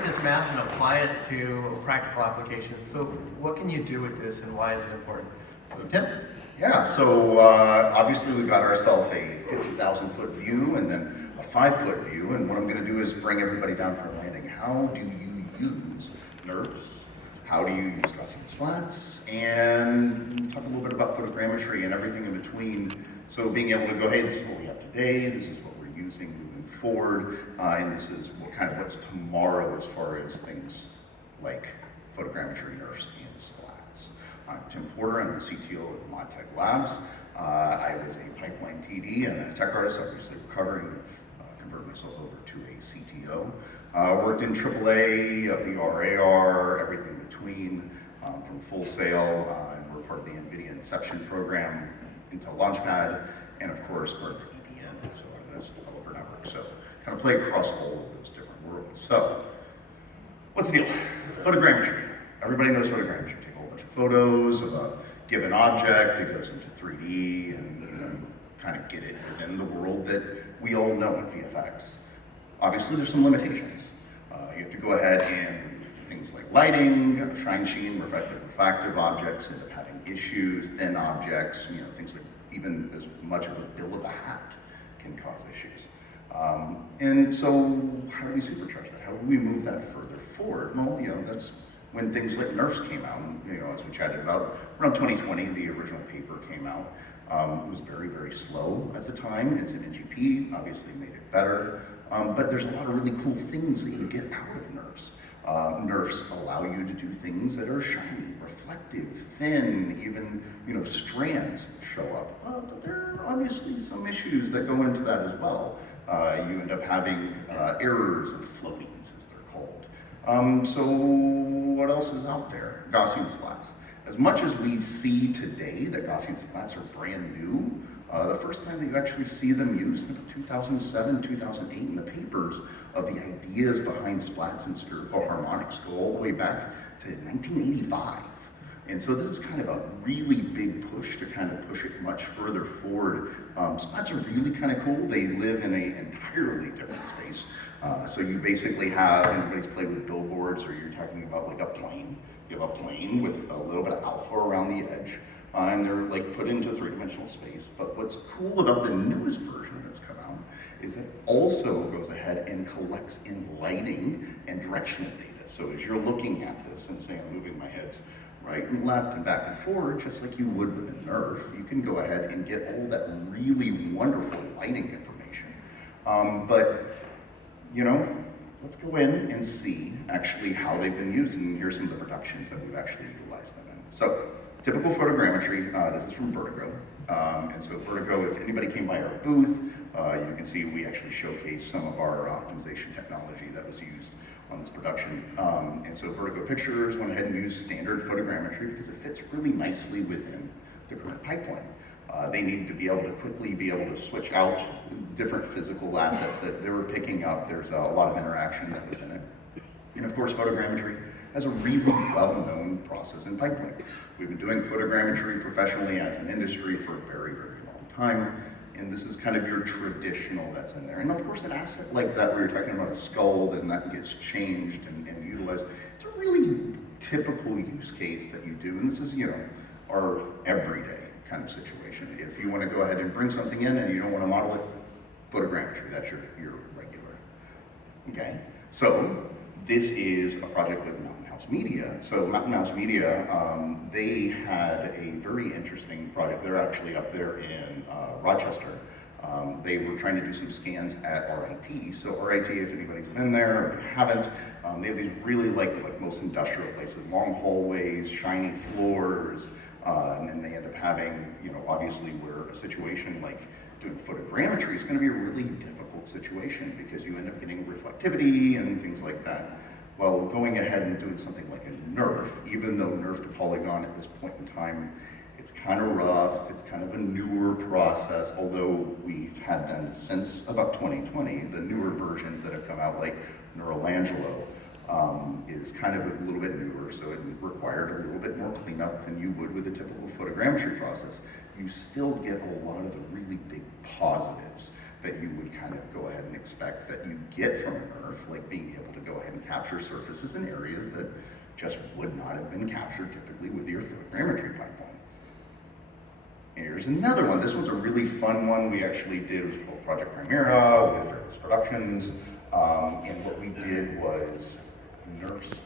take this math and apply it to a practical application. So what can you do with this and why is it important? So Tim? Yeah, so obviously we got ourselves a 50,000 foot view and then a 5-foot view, and what I'm going to do is bring everybody down for a landing. How do you use NeRFs? How do you use Gaussian Splats? And talk a little bit about photogrammetry and everything in between. So being able to go, hey, this is what we have today, this is what we're using moving forward, and this is what's tomorrow as far as things like photogrammetry, NeRFs, and Splats. I'm Tim Porter, I'm the CTO of ModTech Labs. I was a pipeline TD and a tech artist, obviously recovering, converted myself over to a CTO. Worked in AAA, VR, AR, everything between, from Full Sail, and we're part of the NVIDIA Inception program, Intel Launchpad, and of course part of the EDN, so Autodesk Developer Network. So kind of play across all of those different worlds. So what's the deal? Photogrammetry. Everybody knows photogrammetry. Take a whole bunch of photos of a given object, it goes into 3D, and kind of get it within the world that we all know in VFX. Obviously, there's some limitations. You have to go ahead and do things like lighting, shine, sheen, refractive objects end up having issues, thin objects, things like even as much of a bill of a hat can cause issues. And so how do we supercharge that? How do we move that further forward? Well, that's when things like NeRFs came out, as we chatted about, around 2020, the original paper came out. It was very, very slow at the time. It's an NGP, obviously made it better. But there's a lot of really cool things that you get out of NeRFs. NeRFs allow you to do things that are shiny, reflective, thin, even strands show up. But there are obviously some issues that go into that as well. You end up having errors and floatings, as they're called. So what else is out there? Gaussian Splats. As much as we see today that Gaussian Splats are brand new, the first time that you actually see them used in 2007, 2008 in the papers of the ideas behind splats and spherical harmonics go all the way back to 1985. And so this is kind of a really big push to kind of push it much further forward. Splats are really kind of cool. They live in an entirely different space. So you basically have, anybody's played with billboards, or you're talking about like a plane. You have a plane with a little bit of alpha around the edge. And they're like put into 3-dimensional space. But what's cool about the newest version that's come out is that it also goes ahead and collects in lighting and directional data. So as you're looking at this and say, I'm moving my heads right and left and back and forward, just like you would with a NeRF, you can go ahead and get all that really wonderful lighting information. Let's go in and see actually how they've been used, and here's some of the productions that we've actually utilized them in. So, typical photogrammetry, this is from Vertigo. And so Vertigo, if anybody came by our booth, you can see we actually showcase some of our optimization technology that was used on this production. And so Vertigo Pictures went ahead and used standard photogrammetry because it fits really nicely within the current pipeline. They need to be able to quickly be able to switch out different physical assets that they were picking up. There's a lot of interaction that was in it. And of course, photogrammetry has a really well-known process in pipeline. We've been doing photogrammetry professionally as an industry for a very, very long time. And this is kind of your traditional that's in there. And of course, an asset like that, where you're talking about a skull, then that gets changed and utilized. It's a really typical use case that you do. And this is, our everyday kind of situation. If you want to go ahead and bring something in and you don't want to model it, photogrammetry, that's your regular. Okay, so this is a project with Mountain House Media. So Mountain House Media, they had a very interesting project. They're actually up there in Rochester. They were trying to do some scans at RIT. So RIT, if anybody's been there, or if you haven't, they have these really like most industrial places, long hallways, shiny floors, and then they end up having, obviously where a situation like doing photogrammetry is going to be a really difficult situation because you end up getting reflectivity and things like that. Well, going ahead and doing something like a NeRF, even though NeRF to polygon at this point in time, it's kind of rough, it's kind of a newer process, although we've had them since about 2020, the newer versions that have come out like Neuralangelo, is kind of a little bit newer, so it required a little bit more cleanup than you would with a typical photogrammetry process. You still get a lot of the really big positives that you would kind of go ahead and expect that you get from a NeRF, like being able to go ahead and capture surfaces in areas that just would not have been captured typically with your photogrammetry pipeline. Here's another one. This one's a really fun one. We actually did, it was called Project Chimera with Fairless Productions. And what we did was NeRFs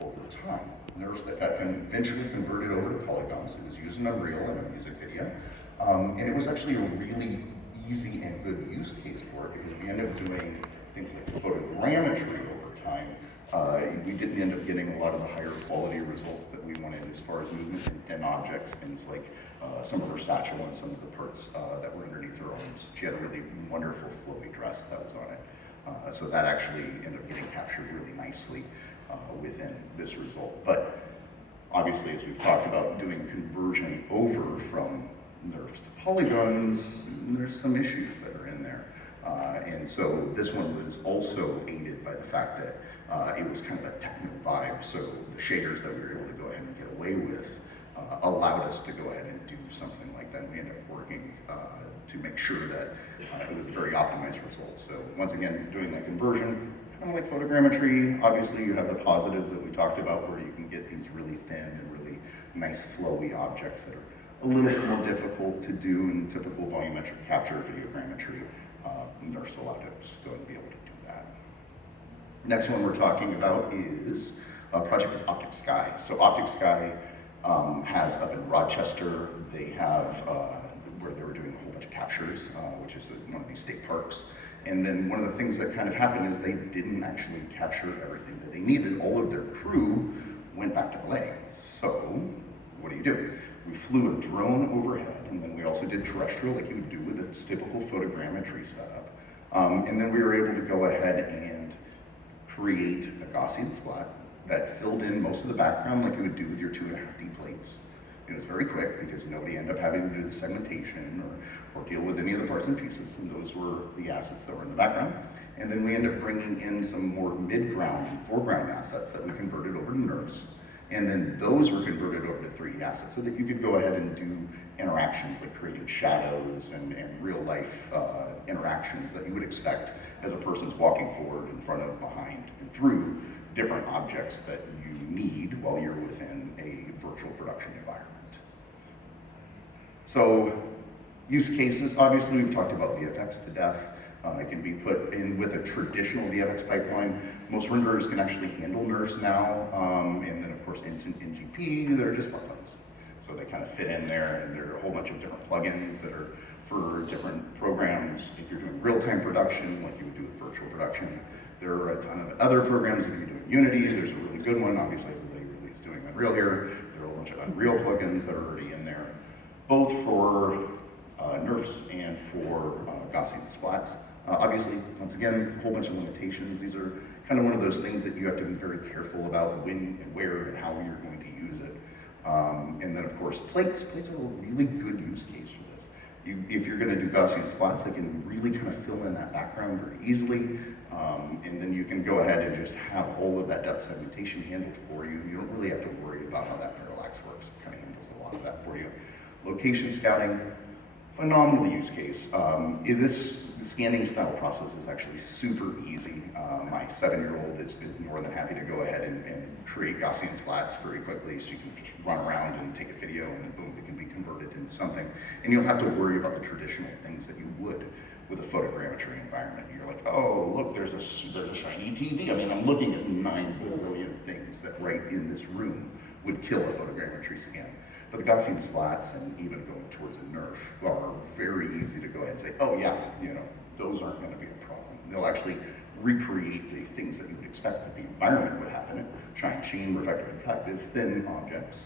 over time. NeRFs that got eventually converted over to polygons. It was used in Unreal and a music video. And it was actually a really easy and good use case for it because we ended up doing things like photogrammetry over time. We didn't end up getting a lot of the higher quality results that we wanted as far as movement in objects, things like some of her satchel and some of the parts that were underneath her arms. She had a really wonderful flowy dress that was on it. So that actually ended up getting captured really nicely within this result. But obviously, as we've talked about doing conversion over from NeRFs to polygons, there's some issues that are in there. And so this one was also aided by the fact that it was kind of a techno vibe. So the shaders that we were able to go ahead and get away with allowed us to go ahead and do something like that. We ended up working to make sure that it was very optimized results. So once again, doing that conversion, kind of like photogrammetry, obviously you have the positives that we talked about where you can get these really thin and really nice flowy objects that are a little bit more difficult to do in typical volumetric capture videogrammetry. NeRFs allowed us to go and be able to do that. Next one we're talking about is a project with Optic Sky. So Optic Sky has up in Rochester, they have where they were doing a whole bunch of captures, which is one of these state parks. And then one of the things that kind of happened is they didn't actually capture everything that they needed. All of their crew went back to Belay. So what do? We flew a drone overhead, and then we also did terrestrial like you would do with a typical photogrammetry setup. And then we were able to go ahead and create a Gaussian splat that filled in most of the background like you would do with your 2.5D plates. It was very quick because nobody ended up having to do the segmentation or deal with any of the parts and pieces, and those were the assets that were in the background. And then we ended up bringing in some more mid-ground and foreground assets that we converted over to NeRFs. And then those were converted over to 3D assets so that you could go ahead and do interactions like creating shadows and real life interactions that you would expect as a person's walking forward, in front of, behind, and through different objects that you need while you're within a virtual production environment. So use cases, obviously we've talked about VFX to death. It can be put in with a traditional VFX pipeline. Most renderers can actually handle NeRFs now, and then of course in GP, they're just plugins. So they kind of fit in there, and there are a whole bunch of different plugins that are for different programs. If you're doing real-time production, like you would do with virtual production, there are a ton of other programs. If you're doing Unity, there's a really good one. Obviously, everybody really is doing Unreal here. There are a whole bunch of Unreal plugins that are already in there, both for NeRFs and for Gaussian Splats. Obviously, once again, a whole bunch of limitations. These are kind of one of those things that you have to be very careful about when and where and how you're going to use it. And then of course, plates. Plates are a really good use case for this. If you're gonna do Gaussian Splats, they can really kind of fill in that background very easily. And then you can go ahead and just have all of that depth segmentation handled for you. You don't really have to worry about how that parallax works. It kind of handles a lot of that for you. Location scouting. Phenomenal use case. This scanning style process is actually super easy. My 7-year-old is more than happy to go ahead and create Gaussian splats very quickly, so you can just run around and take a video and then boom, it can be converted into something. And you don't have to worry about the traditional things that you would with a photogrammetry environment. You're like, oh, look, there's a shiny TV. I mean, I'm looking at 9 bazillion things that right in this room would kill a photogrammetry scan. But the Gaussian splats and even going towards a NeRF are very easy to go ahead and say, oh yeah, those aren't going to be a problem. They'll actually recreate the things that you would expect that the environment would have in it. Shine, sheen, reflective, thin objects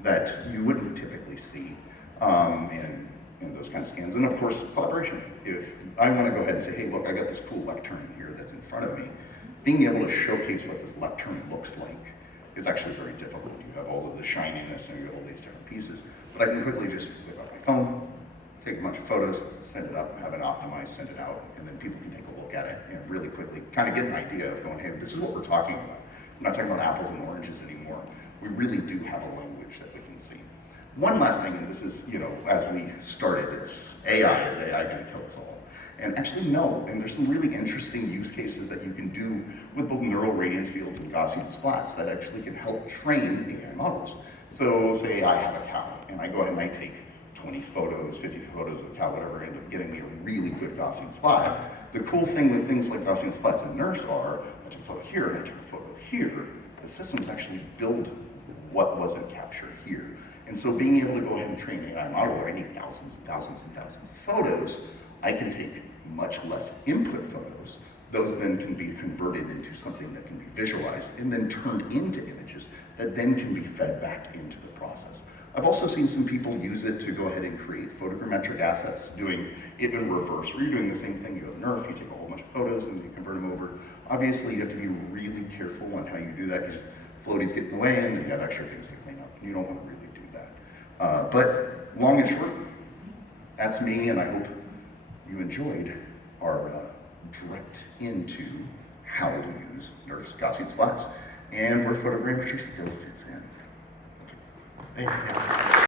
that you wouldn't typically see in those kind of scans. And of course, collaboration. If I want to go ahead and say, hey, look, I got this cool left turn here that's in front of me, being able to showcase what this left turn looks like is actually very difficult. You have all of the shininess and you have all these different pieces. But I can quickly just whip out my phone, take a bunch of photos, send it up, have it optimized, send it out, and then people can take a look at it and really quickly kind of get an idea of going, hey, this is what we're talking about. I'm not talking about apples and oranges anymore. We really do have a language that we can see. One last thing, and this is, as we started this, is AI going to kill us all? And actually, no. And there's some really interesting use cases that you can do with both neural radiance fields and Gaussian splats that actually can help train AI models. So say I have a cow, and I go ahead and I take 20 photos, 50 photos of a cow, whatever, end up getting me a really good Gaussian splat. The cool thing with things like Gaussian splats and NeRFs are, I took a photo here and I took a photo here, the systems actually build what wasn't captured here. And so being able to go ahead and train an AI model where I need thousands and thousands and thousands of photos, I can take much less input photos. Those then can be converted into something that can be visualized and then turned into images that then can be fed back into the process. I've also seen some people use it to go ahead and create photogrammetric assets, doing it in reverse, where you're doing the same thing. You have NeRF, you take a whole bunch of photos and you convert them over. Obviously, you have to be really careful on how you do that because floaties get in the way and then you have extra things to clean up. You don't want to really do that. But long and short, that's me, and I hope you enjoyed our direct into how to use NeRFs, Gaussian splats, and where photogrammetry still fits in. Thank you.